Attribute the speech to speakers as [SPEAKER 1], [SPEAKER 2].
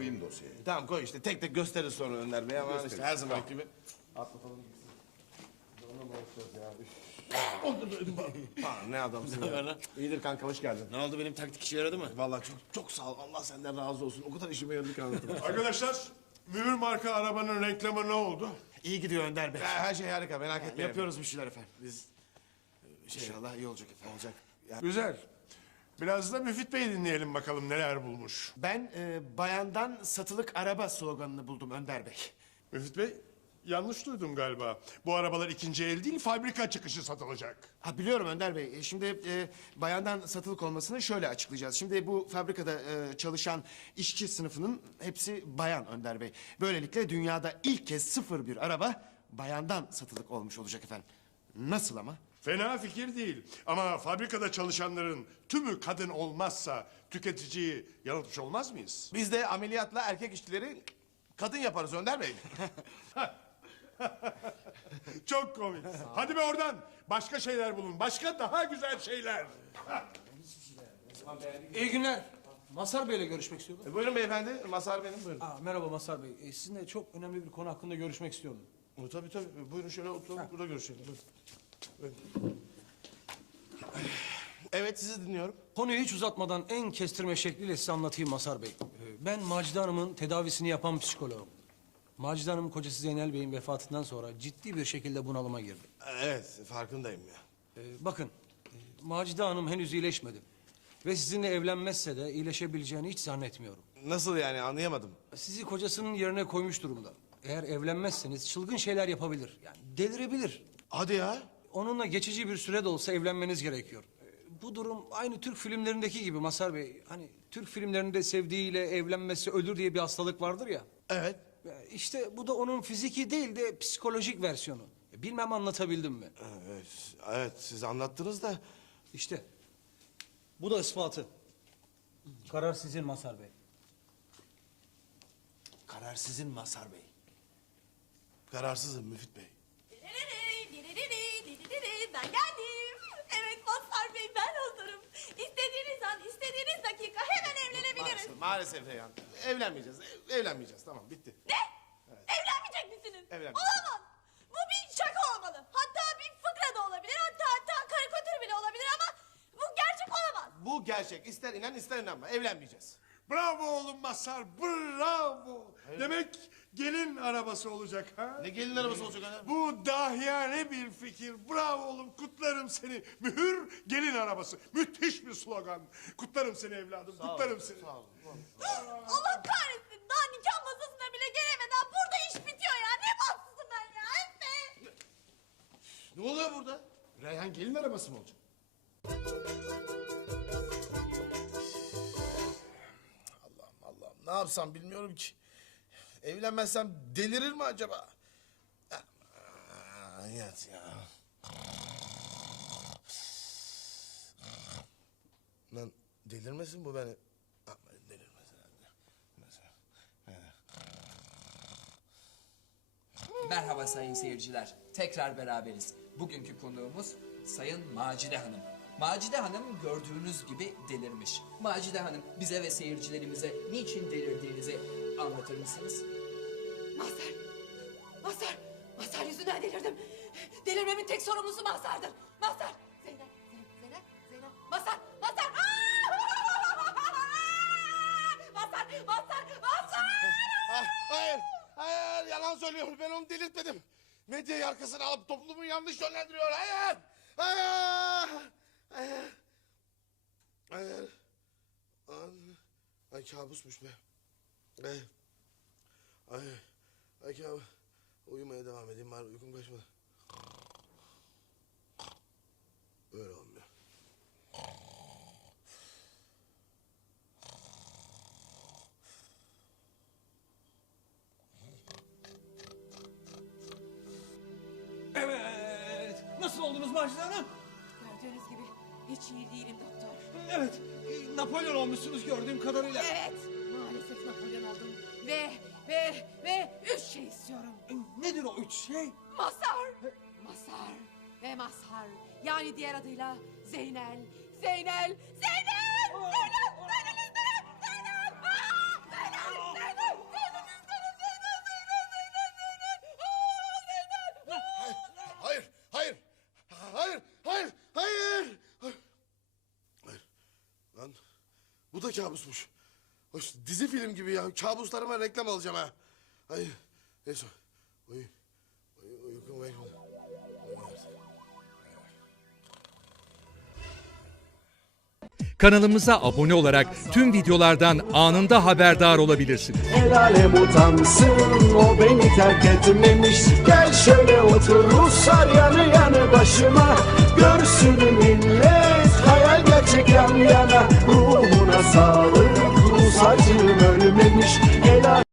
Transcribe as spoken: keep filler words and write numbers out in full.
[SPEAKER 1] koyayım dosyayı.
[SPEAKER 2] Tamam koy işte tek tek gösterir sonra Önder Bey ama işte her zaman gibi. Atlatalım gitsin. Ona mı bakacağız ya? Üf. Ha, ne adamsın ya. İyidir kanka hoş geldin.
[SPEAKER 3] Ne oldu, benim taktik işe yaradı mı?
[SPEAKER 2] Vallahi çok çok sağ ol. Allah senden razı olsun. O kadar işime yaradı ki anlatayım.
[SPEAKER 4] Arkadaşlar, mühür marka arabanın reklamı ne oldu?
[SPEAKER 3] İyi gidiyor Önder Bey.
[SPEAKER 2] Ya, her şey harika merak etmeyin.
[SPEAKER 3] Yapıyoruz bir şeyler efendim.
[SPEAKER 2] Biz inşallah iyi olacak efendim. Olacak. Ya,
[SPEAKER 4] Güzel. Biraz da Müfit Bey dinleyelim bakalım neler bulmuş.
[SPEAKER 3] Ben e, bayandan satılık araba sloganını buldum Önder Bey.
[SPEAKER 4] Müfit Bey, yanlış duydum galiba. Bu arabalar ikinci el değil, fabrika çıkışı satılacak.
[SPEAKER 3] Ha biliyorum Önder Bey. E, Şimdi e, bayandan satılık olmasını şöyle açıklayacağız. Şimdi bu fabrikada e, çalışan işçi sınıfının hepsi bayan Önder Bey. Böylelikle dünyada ilk kez sıfır bir araba bayandan satılık olmuş olacak efendim. Nasıl ama?
[SPEAKER 4] Fena fikir değil. Ama fabrikada çalışanların tümü kadın olmazsa tüketiciyi yanıltmış olmaz mıyız?
[SPEAKER 2] biz de ameliyatla erkek işçileri kadın yaparız Önder Bey.
[SPEAKER 4] Çok komik. Hadi be oradan. Başka şeyler bulun. Başka daha güzel şeyler.
[SPEAKER 5] İyi günler. Masar Bey'le görüşmek istiyordum.
[SPEAKER 2] E, buyurun beyefendi. Masar benim buyurun.
[SPEAKER 5] Aa, merhaba Masar Bey. E, sizinle çok önemli bir konu hakkında görüşmek istiyordum.
[SPEAKER 2] E, tabii tabii. Buyurun şöyle oturalım. Burada görüşelim. Buyurun. Buyurun. Evet sizi dinliyorum.
[SPEAKER 5] Konuyu hiç uzatmadan en kestirme şekliyle size anlatayım Masar Bey. Ee, Ben Macide Hanım'ın tedavisini yapan psikoloğum. Macide Hanım kocası Zeynel Bey'in vefatından sonra ciddi bir şekilde bunalıma girdi.
[SPEAKER 2] Evet farkındayım ya.
[SPEAKER 5] Ee, bakın, e, Macide Hanım henüz iyileşmedi. Ve sizinle evlenmezse de iyileşebileceğini hiç zannetmiyorum.
[SPEAKER 2] Nasıl yani anlayamadım.
[SPEAKER 5] Sizi kocasının yerine koymuş durumda. Eğer evlenmezseniz çılgın şeyler yapabilir. Yani delirebilir.
[SPEAKER 2] Hadi ya.
[SPEAKER 5] Onunla geçici bir süre de olsa evlenmeniz gerekiyor. Ee, Bu durum aynı Türk filmlerindeki gibi Masar Bey. Hani Türk filmlerinde sevdiğiyle evlenmezse ölür diye bir hastalık vardır ya.
[SPEAKER 2] Evet.
[SPEAKER 5] Ee, İşte bu da onun fiziki değil de psikolojik versiyonu. Bilmem anlatabildim mi?
[SPEAKER 2] Evet, evet siz anlattınız da.
[SPEAKER 5] İşte bu da ispatı. Karar sizin Masar Bey.
[SPEAKER 2] Karar sizin Mazhar Bey. Kararsızım Müfit Bey.
[SPEAKER 6] Ben geldim. Evet Mazhar Bey ben hazırım. İstediğiniz an, istediğiniz dakika hemen evlenebiliriz.
[SPEAKER 2] Maalesef, maalesef Reyhan. Evlenmeyeceğiz. ev- Evlenmeyeceğiz. Tamam bitti.
[SPEAKER 6] Ne? Evlenmeyecek misiniz?
[SPEAKER 2] Evlenmeyeceğiz.
[SPEAKER 6] Olamaz. Bu bir şaka olmalı. Hatta bir fıkra da olabilir. Hatta hatta karikatür bile olabilir ama bu gerçek olamaz.
[SPEAKER 2] Bu gerçek. İster inan ister inanma. Evlenmeyeceğiz.
[SPEAKER 4] Bravo oğlum Mazhar, bravo. Demek gelin arabası olacak ha?
[SPEAKER 2] Ne gelin arabası olacak öyle?
[SPEAKER 4] Bu dahiyane bir fikir. Bravo oğlum, kutlarım seni. Mühür gelin arabası. Müthiş bir slogan. Kutlarım seni evladım, kutlarım seni.
[SPEAKER 2] Sağ olun.
[SPEAKER 6] Allah kahretsin. Daha nikah masasına bile gelemeden burada iş bitiyor ya. Ne bahtsızım ben ya. Anne.
[SPEAKER 2] Ne oluyor burada?
[SPEAKER 1] Reyhan gelin arabası mı olacak?
[SPEAKER 2] Allah'ım Allah'ım ne yapsam bilmiyorum ki. Evlenmezsem delirir mi acaba? Aman, Yat ya. Lan delirmesin bu beni. Aman, delirmesin herhalde. Mesela.
[SPEAKER 7] Merhaba sayın seyirciler. Tekrar beraberiz. Bugünkü konuğumuz Sayın Macide Hanım. Macide Hanım gördüğünüz gibi delirmiş. Macide Hanım bize ve seyircilerimize niçin delirdiğinizi anlatır mısınız?
[SPEAKER 6] Mazhar. Mazhar. Mazhar yüzünden delirdim. Delirmemin tek sorumlusu Mazhar'dır. Mazhar. Zeynep. Zeynep. Zeynep. Zeynep. Mazhar. Mazhar. Mazhar. Mazhar. Mazhar.
[SPEAKER 2] Ah, hayır, hayır yalan söylüyor. Ben onu delirtmedim. Medyayı arkasına alıp toplumu yanlış yönlendiriyor. Hayır, hayır, hayır, hayır. Ay, ay kabusmuş be. Ay, ay, ay kabus. Uyumaya devam edeyim bari uykum kaçmadı. Öyle olmuyor.
[SPEAKER 5] Evet. Nasıl oldunuz Macide Hanım?
[SPEAKER 6] Gördüğünüz gibi hiç iyi değilim doktor.
[SPEAKER 5] Evet. e, Napolyon olmuşsunuz gördüğüm kadarıyla.
[SPEAKER 6] Evet. Maalesef Napolyon oldum. Ve ve ve üç şey istiyorum.
[SPEAKER 5] E, Nedir o üç şey?
[SPEAKER 6] Mazhar. Mazhar ve Mazhar. Yani diğer adıyla Zeynel. Zeynel. Zeynel. Zeynel. Zeynel. Zeynel. Zeynel. Aa, Zeynel. Zeynel.
[SPEAKER 2] Bu da kabusmuş. Hoş, dizi film gibi ya. Kabuslarıma reklam alacağım ha. Ay, neyse. Uy, uy, uykum var.
[SPEAKER 8] Kanalımıza abone olarak tüm videolardan anında haberdar olabilirsiniz.
[SPEAKER 9] El alem utansın, o beni terk etmemiş. Gel şöyle otur Ruslar yanı yanı başıma. Görsün millet hayal gerçek yan yana. Ruhuna sağlık, Rus acım ölmemiş. El alem-